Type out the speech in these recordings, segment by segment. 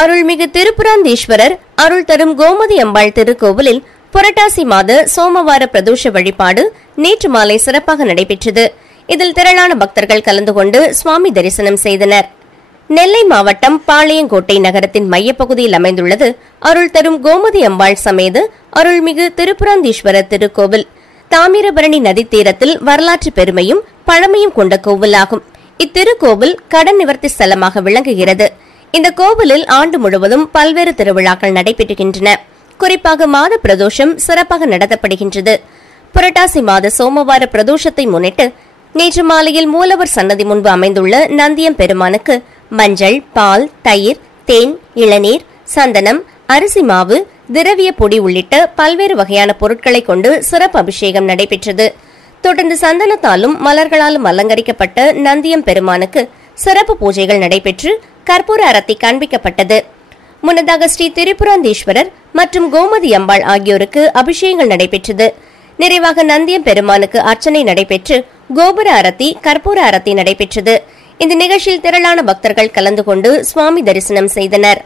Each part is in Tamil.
அருள்மிகு திருப்புராந்தீஸ்வரர் அருள் தரும் கோமதி அம்பாள் திருக்கோவிலில் புரட்டாசி மாத சோமவார பிரதோஷ வழிபாடு நேற்று மாலை சிறப்பாக நடைபெற்றது. இதில் திரளான பக்தர்கள் கலந்து கொண்டு சுவாமி தரிசனம் செய்தனர். நெல்லை மாவட்டம் பாளையங்கோட்டை நகரத்தின் மையப்பகுதியில் அமைந்துள்ளது அருள் தரும் கோமதி அம்பாள் சமேத அருள்மிகு திருப்புராந்தீஸ்வரர் திருக்கோவில். தாமிரபரணி நதி தீரத்தில் வரலாற்று பெருமையும் பழமையும் கொண்ட கோவிலாகும். இத்திருக்கோவில் கடன் நிவர்த்தி ஸ்தலமாக விளங்குகிறது. இந்த கோவிலில் ஆண்டு முழுவதும் பல்வேறு திருவிழாக்கள் நடைபெறுகின்றன. குறிப்பாக மாத பிரதோஷம் சிறப்பாக நடத்தப்படுகின்றது. புரட்டாசி மாத சோமவார பிரதோஷத்தை முன்னிட்டு நேற்று மாலையில் மூலவர் சன்னதி முன்பு அமைந்துள்ள நந்தியம் பெருமானுக்கு மஞ்சள், பால், தயிர், தேன், இளநீர், சந்தனம், அரிசி மாவு, திரவிய பொடி உள்ளிட்ட பல்வேறு வகையான பொருட்களை கொண்டு சிறப்பு அபிஷேகம் நடைபெற்றது. தொடர்ந்து சந்தனத்தாலும் மலர்களாலும் அலங்கரிக்கப்பட்ட நந்தியம் பெருமானுக்கு சிறப்பு பூஜைகள் நடைபெற்று கற்பூர அரத்தி காண்பிக்கப்பட்டது. முன்னதாக ஸ்ரீ திரிபுராந்தீஸ்வரர் மற்றும் கோமதி அம்பாள் ஆகியோருக்கு அபிஷேகங்கள் நடைபெற்றது. நிறைவாக நந்தியம் பெருமானுக்கு அர்ச்சனை நடைபெற்று கோபுர அரத்தி, கற்பூர அரத்தி நடைபெற்றது. இந்த நிகழ்ச்சியில் திரளான பக்தர்கள் கலந்து கொண்டு சுவாமி தரிசனம் செய்தனர்.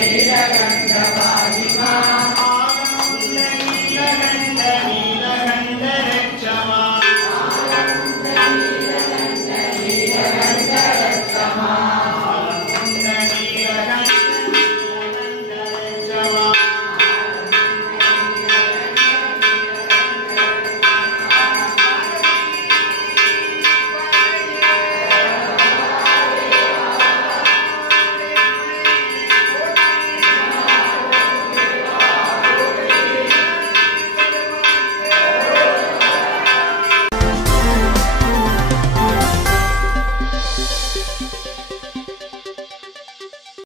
எதிராக